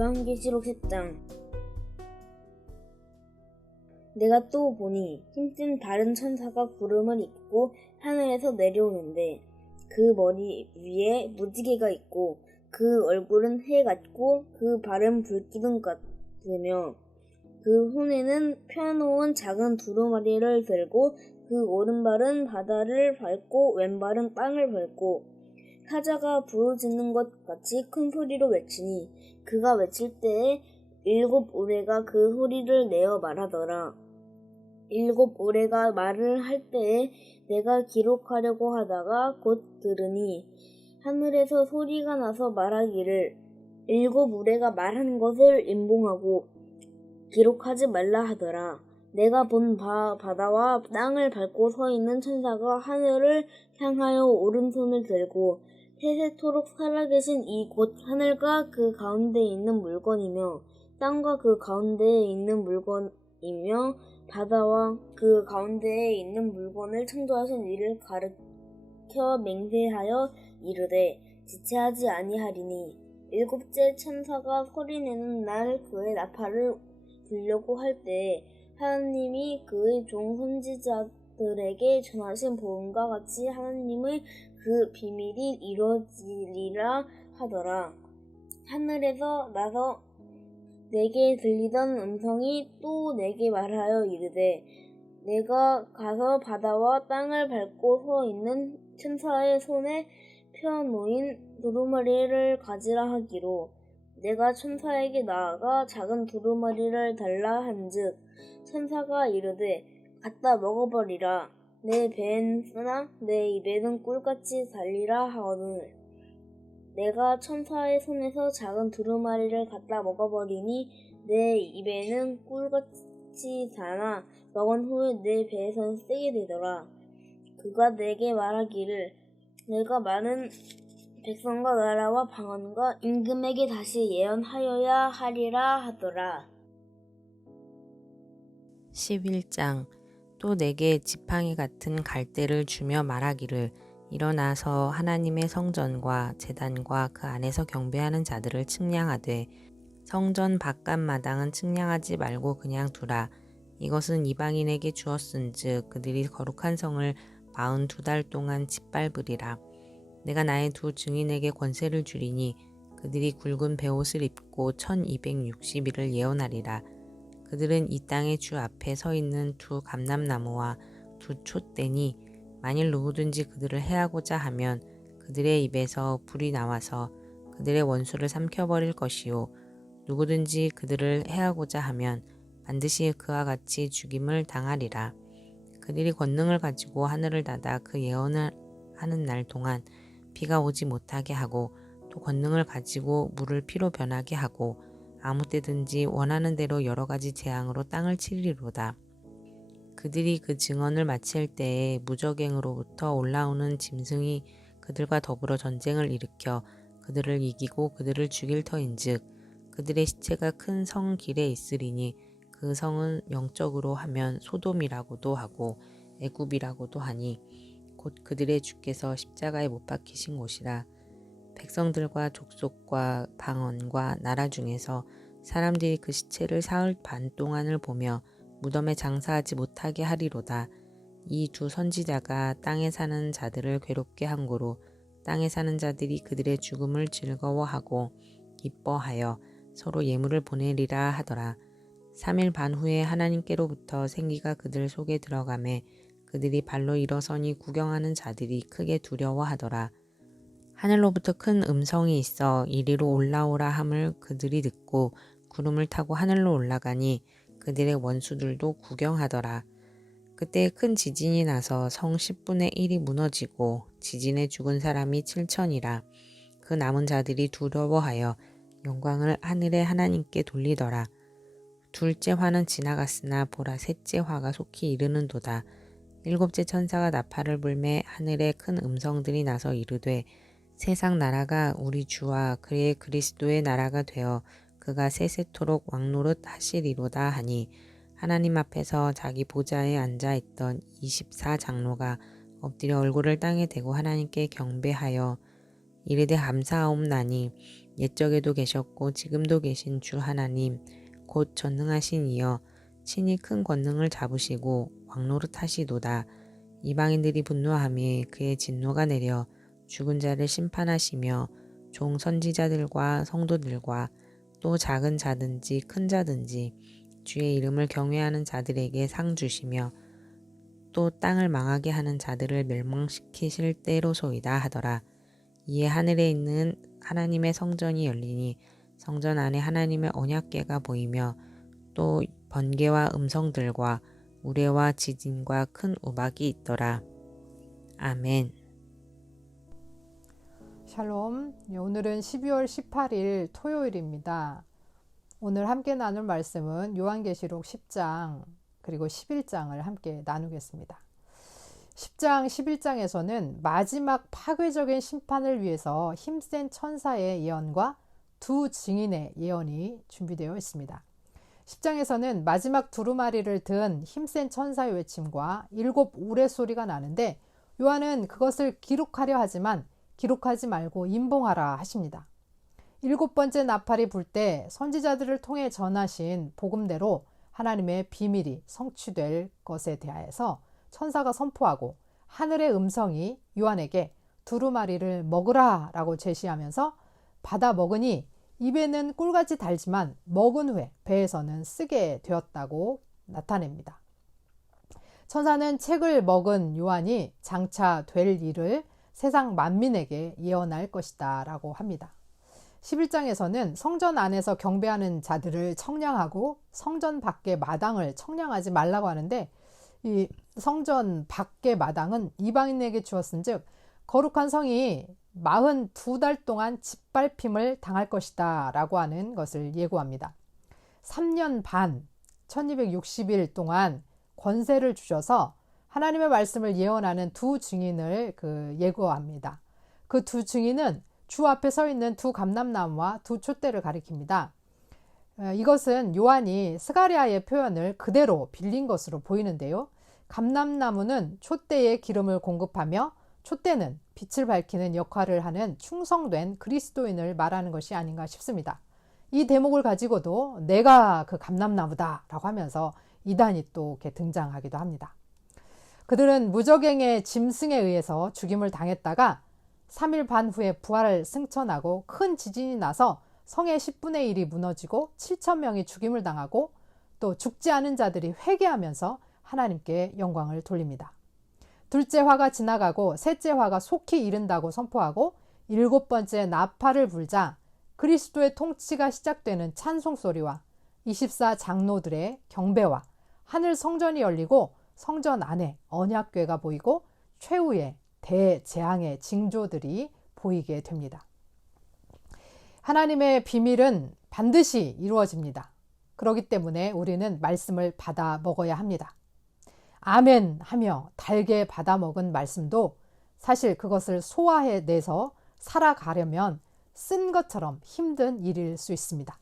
요한계시록 10장. 내가 또 보니 힘센 다른 천사가 구름을 입고 하늘에서 내려오는데 그 머리 위에 무지개가 있고 그 얼굴은 해 같고 그 발은 불기둥 같으며 그 손에는 펴놓은 작은 두루마리를 들고 그 오른발은 바다를 밟고 왼발은 땅을 밟고 사자가 부르짖는 것 같이 큰 소리로 외치니 그가 외칠 때에 7 우레가 그 소리를 내어 말하더라. 7 우레가 말을 할 때에 내가 기록하려고 하다가 곧 들으니 하늘에서 소리가 나서 말하기를 7 우레가 말한 것을 임봉하고 기록하지 말라 하더라. 내가 본 바다와 땅을 밟고 서 있는 천사가 하늘을 향하여 오른손을 들고 세세토록 살아계신 이 곧 하늘과 그 가운데에 있는 물건이며 땅과 그 가운데에 있는 물건이며 바다와 그 가운데에 있는 물건을 창조하신 이를 가르쳐 맹세하여 이르되 지체하지 아니하리니 7째 천사가 소리내는 날 그의 나팔을 불려고 할 때에 하나님이 그의 종 선지자들에게 전하신 복음과 같이 하나님의 그 비밀이 이루어지리라 하더라. 하늘에서 나서 내게 들리던 음성이 또 내게 말하여 이르되 내가 가서 바다와 땅을 밟고 서 있는 천사의 손에 펴놓인 두루마리를 가지라 하기로 내가 천사에게 나아가 작은 두루마리를 달라 한즉 천사가 이르되 갖다 먹어버리라. 내 배엔 쓰나 내 입에는 꿀같이 달리라 하거늘 내가 천사의 손에서 작은 두루마리를 갖다 먹어버리니 내 입에는 꿀같이 다나 먹은 후에 내 배에선 쓰게 되더라. 그가 내게 말하기를 내가 많은 백성과 나라와 방언과 임금에게 다시 예언하여야 하리라 하더라. 11장. 또 내게 지팡이 같은 갈대를 주며 말하기를 일어나서 하나님의 성전과 제단과 그 안에서 경배하는 자들을 측량하되 성전 바깥 마당은 측량하지 말고 그냥 두라. 이것은 이방인에게 주었은즉 그들이 거룩한 성을 42달 동안 짓밟으리라. 내가 나의 2 증인에게 권세를 주리니 그들이 굵은 베옷을 입고 1260일을 예언하리라. 그들은 이 땅의 주 앞에 서 있는 2 감람나무와 2 촛대니 만일 누구든지 그들을 해하고자 하면 그들의 입에서 불이 나와서 그들의 원수를 삼켜버릴 것이요 누구든지 그들을 해하고자 하면 반드시 그와 같이 죽임을 당하리라. 그들이 권능을 가지고 하늘을 닫아 그 예언을 하는 날 동안 비가 오지 못하게 하고 또 권능을 가지고 물을 피로 변하게 하고 아무 때든지 원하는 대로 여러 가지 재앙으로 땅을 치리로다. 그들이 그 증언을 마칠 때에 무적행으로부터 올라오는 짐승이 그들과 더불어 전쟁을 일으켜 그들을 이기고 그들을 죽일 터인즉 그들의 시체가 큰 성 길에 있으리니 그 성은 영적으로 하면 소돔이라고도 하고 애굽이라고도 하니 곧 그들의 주께서 십자가에 못 박히신 곳이라. 백성들과 족속과 방언과 나라 중에서 사람들이 그 시체를 사흘 반 동안을 보며 무덤에 장사하지 못하게 하리로다. 이 2 선지자가 땅에 사는 자들을 괴롭게 한 고로 땅에 사는 자들이 그들의 죽음을 즐거워하고 기뻐하여 서로 예물을 보내리라 하더라. 3일 반 후에 하나님께로부터 생기가 그들 속에 들어가매 그들이 발로 일어서니 구경하는 자들이 크게 두려워하더라. 하늘로부터 큰 음성이 있어 이리로 올라오라 함을 그들이 듣고 구름을 타고 하늘로 올라가니 그들의 원수들도 구경하더라. 그때 큰 지진이 나서 성 10분의 1이 무너지고 지진에 죽은 사람이 7천이라. 그 남은 자들이 두려워하여 영광을 하늘의 하나님께 돌리더라. 2째 화는 지나갔으나 보라 3째 화가 속히 이르는도다. 7째 천사가 나팔을 불매 하늘에 큰 음성들이 나서 이르되 세상 나라가 우리 주와 그의 그리스도의 나라가 되어 그가 세세토록 왕노릇 하시리로다 하니 하나님 앞에서 자기 보좌에 앉아있던 24 장로가 엎드려 얼굴을 땅에 대고 하나님께 경배하여 이르되 감사하옵나니 옛적에도 계셨고 지금도 계신 주 하나님 곧 전능하신 이여 친히 큰 권능을 잡으시고 왕노릇 하시도다. 이방인들이 분노하며 그의 진노가 내려 죽은 자를 심판하시며 종 선지자들과 성도들과 또 작은 자든지 큰 자든지 주의 이름을 경외하는 자들에게 상 주시며 또 땅을 망하게 하는 자들을 멸망시키실 때로소이다 하더라. 이에 하늘에 있는 하나님의 성전이 열리니 성전 안에 하나님의 언약궤가 보이며 또 번개와 음성들과 우레와 지진과 큰 우박이 있더라. 아멘. 샬롬. 오늘은 12월 18일 토요일입니다. 오늘 함께 나눌 말씀은 요한계시록 10장 그리고 11장을 함께 나누겠습니다. 10장, 11장에서는 마지막 파괴적인 심판을 위해서 힘센 천사의 예언과 두 증인의 예언이 준비되어 있습니다. 10장에서는 마지막 두루마리를 든 힘센 천사의 외침과 7 우레소리가 나는데 요한은 그것을 기록하려 하지만 기록하지 말고 임봉하라 하십니다. 7번째 나팔이 불 때 선지자들을 통해 전하신 복음대로 하나님의 비밀이 성취될 것에 대하여서 천사가 선포하고 하늘의 음성이 요한에게 두루마리를 먹으라 라고 제시하면서 받아 먹으니 입에는 꿀같이 달지만 먹은 후에 배에서는 쓰게 되었다고 나타냅니다. 천사는 책을 먹은 요한이 장차 될 일을 세상 만민에게 예언할 것이다 라고 합니다. 11장에서는 성전 안에서 경배하는 자들을 청량하고 성전 밖의 마당을 청량하지 말라고 하는데 이 성전 밖의 마당은 이방인에게 주었은즉 거룩한 성이 42달 동안 짓밟힘을 당할 것이다 라고 하는 것을 예고합니다. 3년 반 1260일 동안 권세를 주셔서 하나님의 말씀을 예언하는 두 증인을 예고합니다. 그 두 증인은 주 앞에 서 있는 두 감람나무와 두 촛대를 가리킵니다. 이것은 요한이 스가랴의 표현을 그대로 빌린 것으로 보이는데요. 감람나무는 촛대에 기름을 공급하며 촛대는 빛을 밝히는 역할을 하는 충성된 그리스도인을 말하는 것이 아닌가 싶습니다. 이 대목을 가지고도 내가 그 감람나무다 라고 하면서 이단이 또 이렇게 등장하기도 합니다. 그들은 무적행의 짐승에 의해서 죽임을 당했다가 3일 반 후에 부활을 승천하고 큰 지진이 나서 성의 10분의 1이 무너지고 7,000명이 죽임을 당하고 또 죽지 않은 자들이 회개하면서 하나님께 영광을 돌립니다. 둘째 화가 지나가고 셋째 화가 속히 이른다고 선포하고 7번째 나팔을 불자 그리스도의 통치가 시작되는 찬송 소리와 24 장로들의 경배와 하늘 성전이 열리고 성전 안에 언약궤가 보이고 최후의 대재앙의 징조들이 보이게 됩니다. 하나님의 비밀은 반드시 이루어집니다. 그렇기 때문에 우리는 말씀을 받아 먹어야 합니다. 아멘 하며 달게 받아 먹은 말씀도 사실 그것을 소화해내서 살아가려면 쓴 것처럼 힘든 일일 수 있습니다.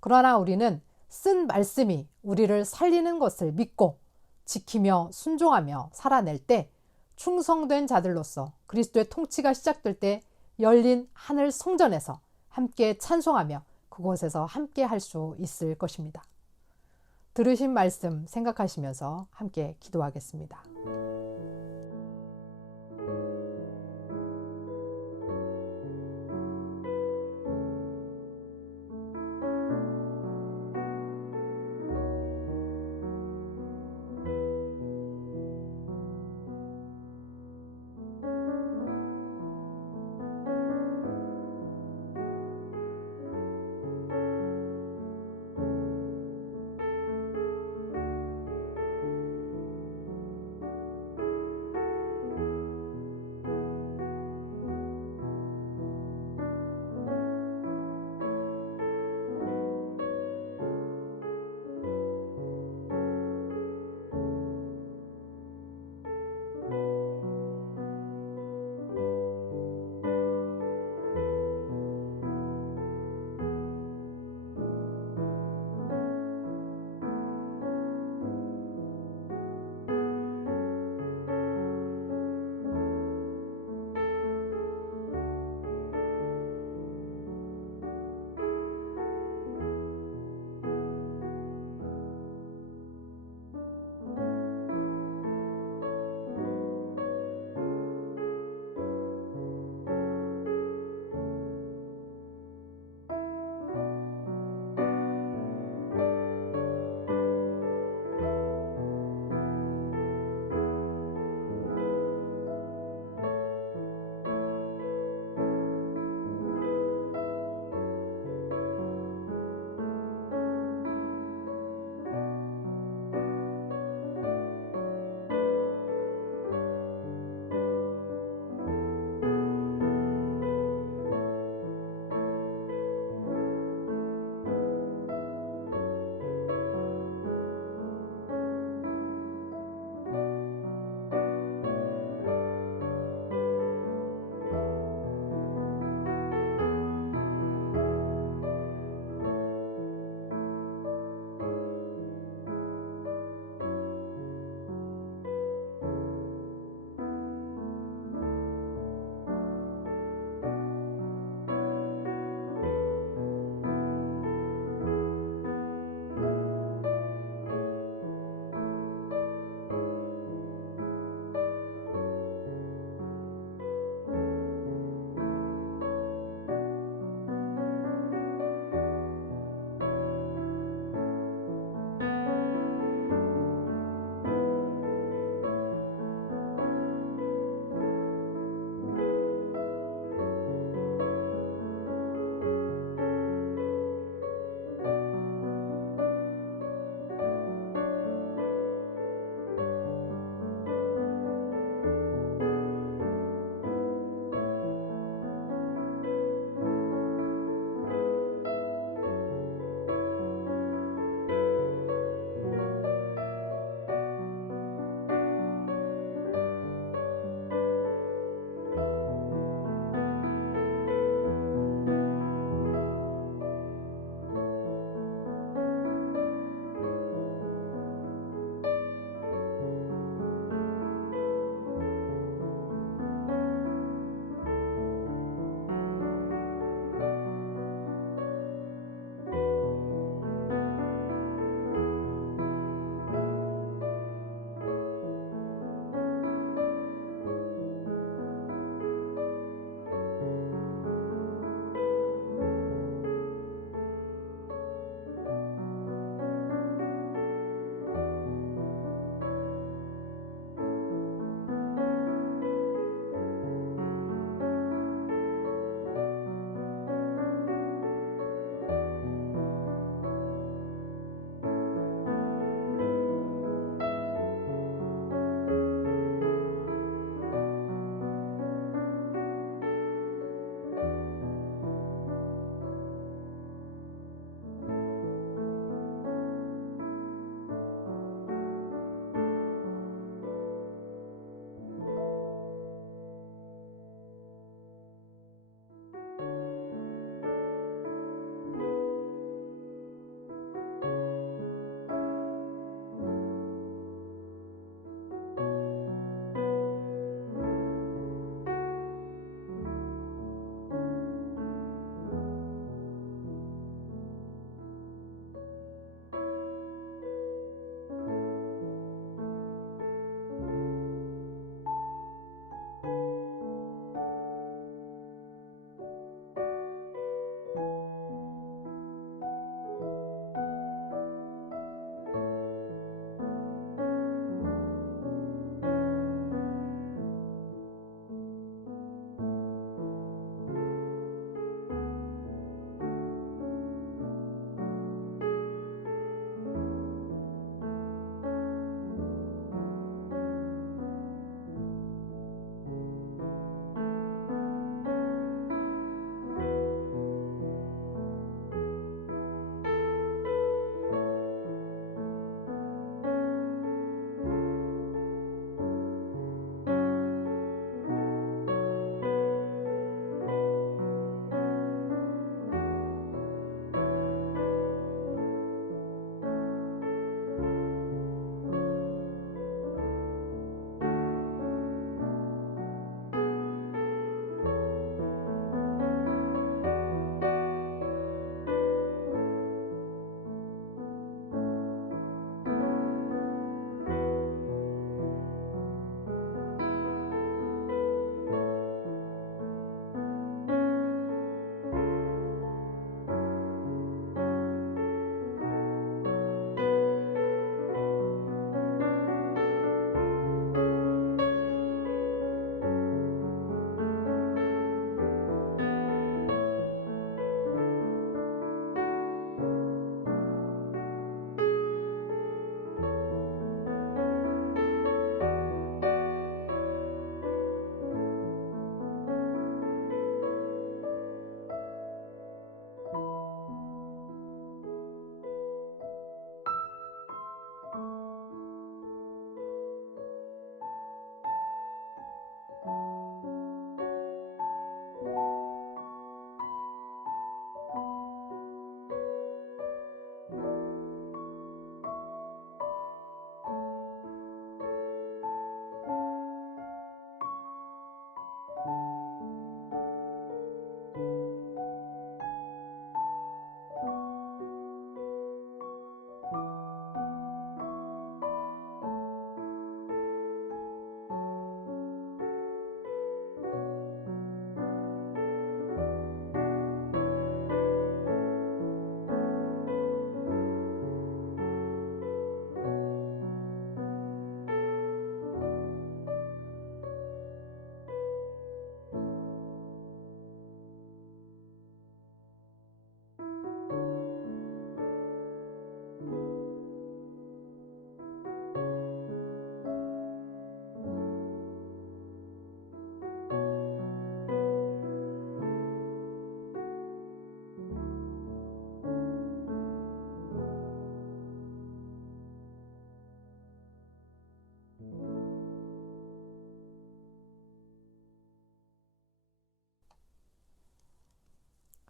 그러나 우리는 쓴 말씀이 우리를 살리는 것을 믿고 지키며 순종하며 살아낼 때 충성된 자들로서 그리스도의 통치가 시작될 때 열린 하늘 성전에서 함께 찬송하며 그곳에서 함께 할 수 있을 것입니다. 들으신 말씀 생각하시면서 함께 기도하겠습니다.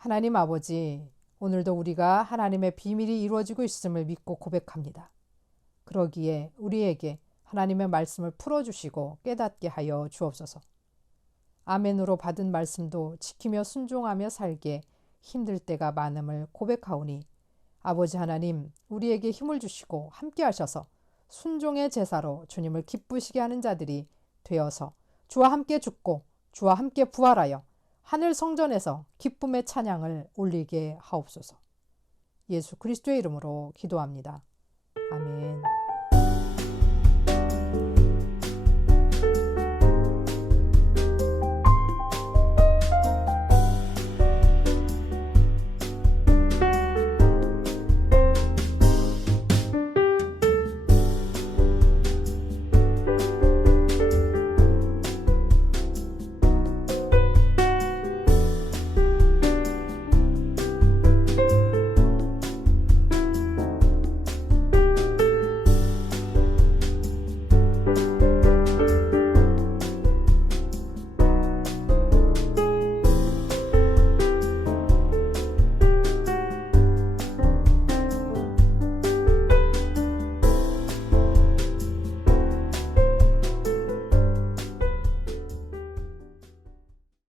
하나님 아버지, 오늘도 우리가 하나님의 비밀이 이루어지고 있음을 믿고 고백합니다. 그러기에 우리에게 하나님의 말씀을 풀어주시고 깨닫게 하여 주옵소서. 아멘으로 받은 말씀도 지키며 순종하며 살게 힘들 때가 많음을 고백하오니 아버지 하나님, 우리에게 힘을 주시고 함께 하셔서 순종의 제사로 주님을 기쁘시게 하는 자들이 되어서 주와 함께 죽고 주와 함께 부활하여 하늘 성전에서 기쁨의 찬양을 올리게 하옵소서. 예수 그리스도의 이름으로 기도합니다. 아멘.